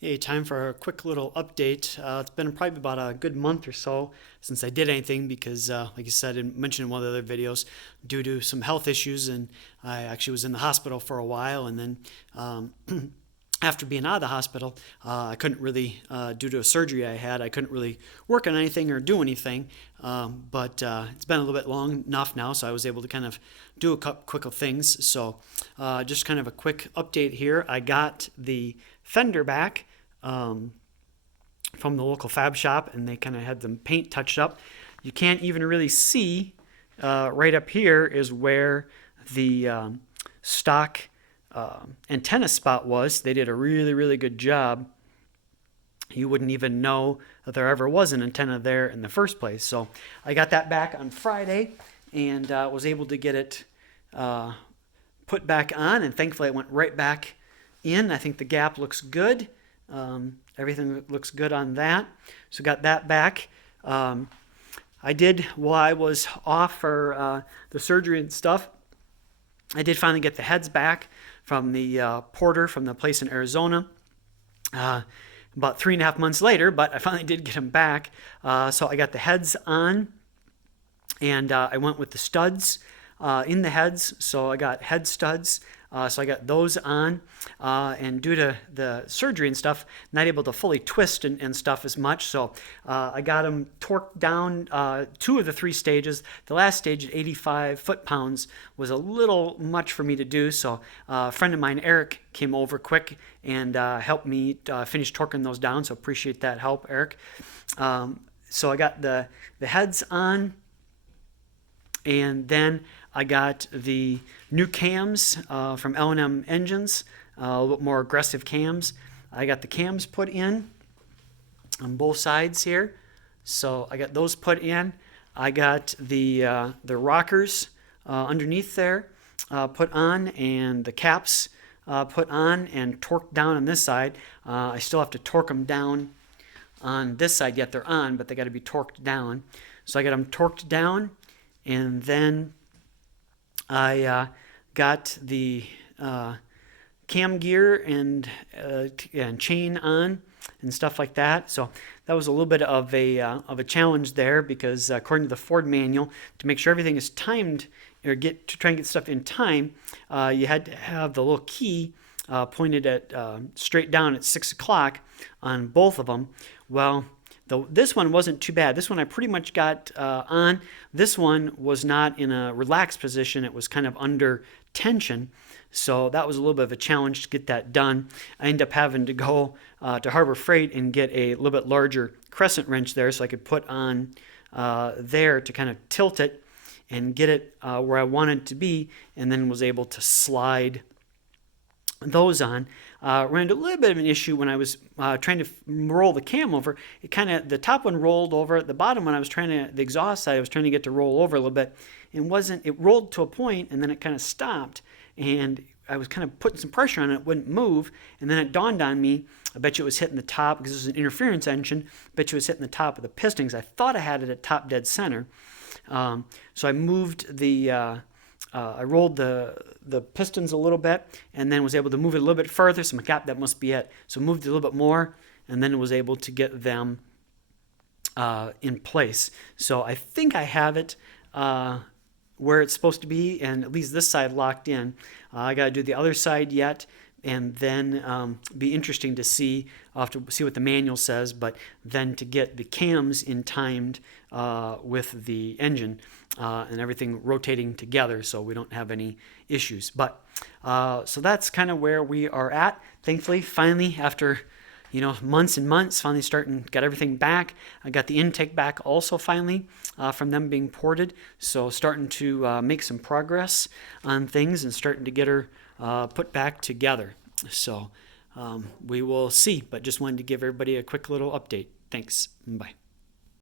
Hey, time for a quick little update. It's been probably about a good month or so since I did anything because, like I said, I mentioned in one of the other videos, due to some health issues, and I actually was in the hospital for a while, and then after being out of the hospital, I couldn't really, due to a surgery I had, I couldn't really work on anything or do anything. But it's been a little bit long enough now, so I was able to kind of do a couple quick things. So just kind of a quick update here. I got the fender back from the local fab shop, and they kind of had the paint touched up. You can't even really see right up here is where the stock antenna spot was. They did a really good job. You wouldn't even know that there ever was an antenna there in the first place. So I got that back on Friday and was able to get it put back on, and thankfully it went right back in. I think the gap looks good. Everything looks good on that. So got that back. I did, while I was off for the surgery and stuff, I did finally get the heads back from the porter from the place in Arizona. About 3.5 months later, but I finally did get them back. So I got the heads on, and I went with the studs in the heads. So I got head studs. So I got those on, and due to the surgery and stuff, not able to fully twist and stuff as much. So I got them torqued down 2 of the 3 stages. The last stage at 85 foot-pounds was a little much for me to do. So a friend of mine, Eric, came over quick and helped me finish torquing those down. So appreciate that help, Eric. So I got the heads on, and then I got the new cams from L&M Engines, a little bit more aggressive cams. I got the cams put in on both sides here. So I got those put in. I got the rockers underneath there put on, and the caps put on and torqued down on this side. I still have to torque them down on this side yet. They're on, but they got to be torqued down. So I got them torqued down, and then I got the cam gear and chain on and stuff like that. So that was a little bit of a challenge there, because according to the Ford manual, to make sure everything is timed or try and get stuff in time, you had to have the little key pointed at straight down at 6 o'clock on both of them. Well, this one wasn't too bad. This one I pretty much got on. This one was not in a relaxed position. It was kind of under tension. So that was a little bit of a challenge to get that done. I ended up having to go to Harbor Freight and get a little bit larger crescent wrench there so I could put on there to kind of tilt it and get it where I wanted to be, and then was able to slide those on. Ran into a little bit of an issue when I was trying to roll the cam over. It kind of, the top one rolled over. The bottom one, the exhaust side, I was trying to get to roll over a little bit. It rolled to a point, and then it kind of stopped, and I was kind of putting some pressure on it. It wouldn't move, and then it dawned on me, I bet you it was hitting the top, because this is an interference engine. I bet you it was hitting the top of the piston, because I thought I had it at top dead center. So I moved I rolled the pistons a little bit, and then was able to move it a little bit further. So my God, that must be it. So moved it a little bit more, and then was able to get them in place. So I think I have it where it's supposed to be, and at least this side locked in. I got to do the other side yet, and then be interesting to see. I'll have to see what the manual says, but then to get the cams in timed with the engine and everything rotating together, so we don't have any issues. But so that's kind of where we are at. Thankfully, finally, after months and months, finally got everything back. I got the intake back also finally from them being ported, so starting to make some progress on things and starting to get her put back together. So we will see, but just wanted to give everybody a quick little update. Thanks. Bye.